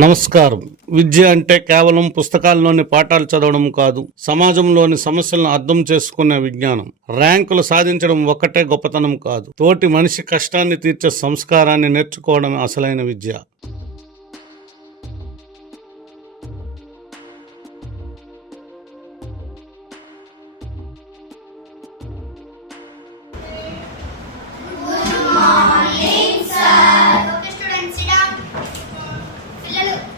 నమస్కారం. విద్య అంటే కేవలం పుస్తకాల్లోని పాఠాలు చదవడం కాదు, సమాజంలోని సమస్యలను అర్థం చేసుకునే విజ్ఞానం. ర్యాంకులు సాధించడం ఒక్కటే గొప్పతనం కాదు, తోటి మనిషి కష్టాన్ని తీర్చే సంస్కారాన్ని నేర్చుకోవడం అసలైన విద్య.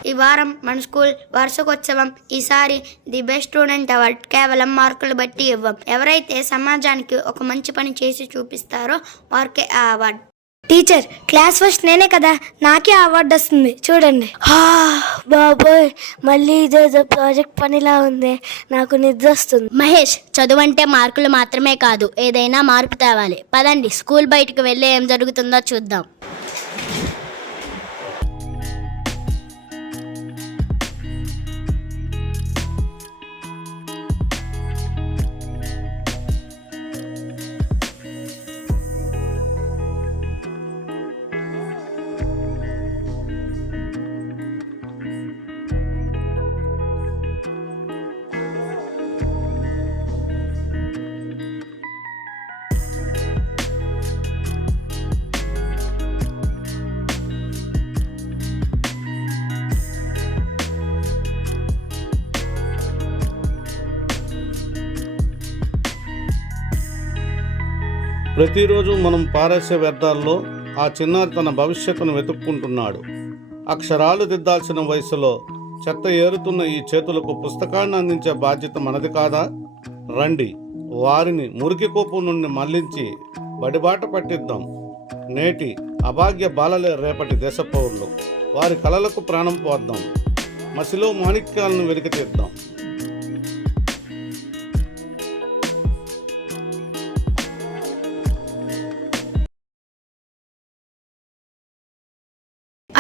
ఈ వారం మన స్కూల్ వార్షికోత్సవం. ఈసారి ది బెస్ట్ స్టూడెంట్ అవార్డ్ కేవలం మార్కులు బట్టి ఇవ్వం. ఎవరైతే సమాజానికి ఒక మంచి పని చేసి చూపిస్తారో వారికే ఆ అవార్డు. టీచర్, క్లాస్ ఫస్ట్ నేనే కదా, నాకే అవార్డు వస్తుంది చూడండి. బాబోయ్, మళ్ళీ ఇదేదో ప్రాజెక్ట్ పనిలా ఉంది, నాకు నిద్ర వస్తుంది. మహేష్, చదువు అంటే మార్కులు మాత్రమే కాదు, ఏదైనా మార్పు తేవాలి. పదండి, స్కూల్ బయటకు వెళ్ళి ఏం జరుగుతుందో చూద్దాం. ప్రతిరోజు మనం పారేసే వ్యర్థాల్లో ఆ చిన్నారి తన భవిష్యత్తును వెతుక్కుంటున్నాడు. అక్షరాలు దిద్దాల్సిన వయసులో చెత్త ఏరుతున్న ఈ చేతులకు పుస్తకాన్ని అందించే బాధ్యత మనది కాదా? రండి, వారిని మురికి కోపు నుండి మళ్లించి బడిబాట పట్టిద్దాం. నేటి అభాగ్య బాలలే రేపటి దేశ పౌరులు. వారి కలలకు ప్రాణం పోద్దాం. మసిలో మాణిక్యాలను వెలికితీద్దాం.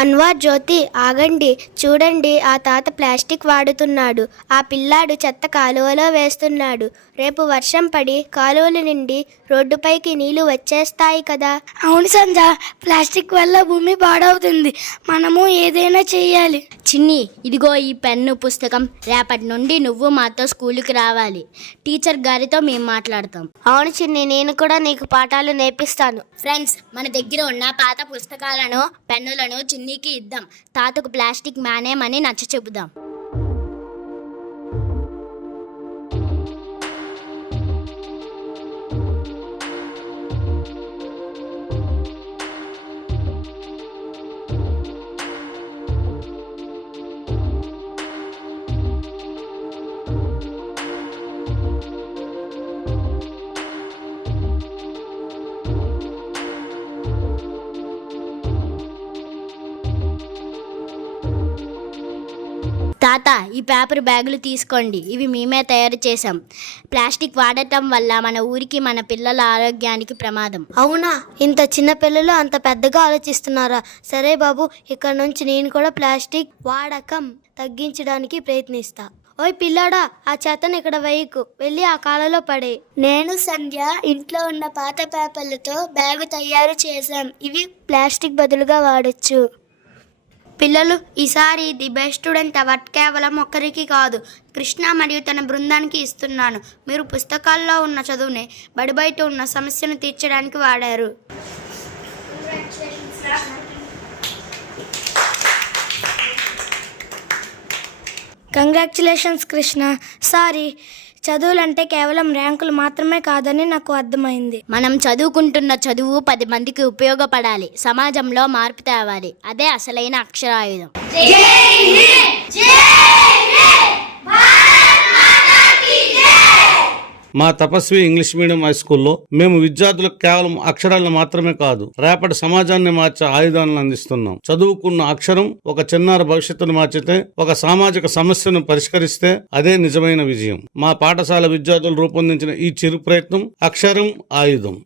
అన్వర్, జ్యోతి, ఆగండి. చూడండి, ఆ తాత ప్లాస్టిక్ వాడుతున్నాడు. ఆ పిల్లాడు చెత్త కాలువలో వేస్తున్నాడు. రేపు వర్షం పడి కాలువల నుండి రోడ్డుపైకి నీళ్లు వచ్చేస్తాయి కదా. అవును సంజ, ప్లాస్టిక్ వల్ల భూమి పాడవుతుంది. మనము ఏదైనా చెయ్యాలి. చిన్ని, ఇదిగో ఈ పెన్ను, పుస్తకం. రేపటి నుండి నువ్వు మాతో స్కూల్కి రావాలి. టీచర్ గారితో మేము మాట్లాడతాం. అవును చిన్ని, నేను కూడా నీకు పాఠాలు నేర్పిస్తాను. ఫ్రెండ్స్, మన దగ్గర ఉన్న పాత పుస్తకాలను, పెన్నులను చిన్నికి ఇద్దాం. తాతకు ప్లాస్టిక్ మానేమని నచ్చ చెబుదాం. తాత, ఈ పేపర్ బ్యాగులు తీసుకోండి. ఇవి మేమే తయారు చేసాం. ప్లాస్టిక్ వాడటం వల్ల మన ఊరికి, మన పిల్లల ఆరోగ్యానికి ప్రమాదం. అవునా? ఇంత చిన్న పిల్లలు అంత పెద్దగా ఆలోచిస్తున్నారా? సరే బాబు, ఇక్కడ నుంచి నేను కూడా ప్లాస్టిక్ వాడకం తగ్గించడానికి ప్రయత్నిస్తా. ఓయ్ పిల్లాడా, ఆ చెత్తను ఇక్కడ వేయకు, వెళ్ళి ఆ కాలలో పడే. నేను సంధ్య ఇంట్లో ఉన్న పాత పేపర్లతో బ్యాగు తయారు చేశాం. ఇవి ప్లాస్టిక్ బదులుగా వాడచ్చు. పిల్లలు, ఈసారి ది బెస్ట్ స్టూడెంట్ అవార్డ్ కేవలం ఒక్కరికి కాదు, కృష్ణ మరియు తన బృందానికి ఇస్తున్నాను. మీరు పుస్తకాల్లో ఉన్న చదువునే బడి బయట ఉన్న సమస్యను తీర్చడానికి వాడారు. కంగ్రాచులేషన్స్ కృష్ణ. సారీ, చదువులంటే కేవలం ర్యాంకులు మాత్రమే కాదని నాకు అర్థమైంది. మనం చదువుకుంటున్న చదువు 10 మందికి ఉపయోగపడాలి, సమాజంలో మార్పు తేవాలి. అదే అసలైన అక్షరాయుధం. మా తపస్వి ఇంగ్లీష్ మీడియం హై స్కూల్లో మేము విద్యార్థులకు కేవలం అక్షరాలను మాత్రమే కాదు, రేపటి సమాజాన్ని మార్చే ఆయుధాలను అందిస్తున్నాం. చదువుకున్న అక్షరం ఒక చిన్నారి భవిష్యత్తును మార్చితే, ఒక సామాజిక సమస్యను పరిష్కరిస్తే అదే నిజమైన విజయం. మా పాఠశాల విద్యార్థులు రూపొందించిన ఈ చిరు ప్రయత్నం అక్షరం ఆయుధం.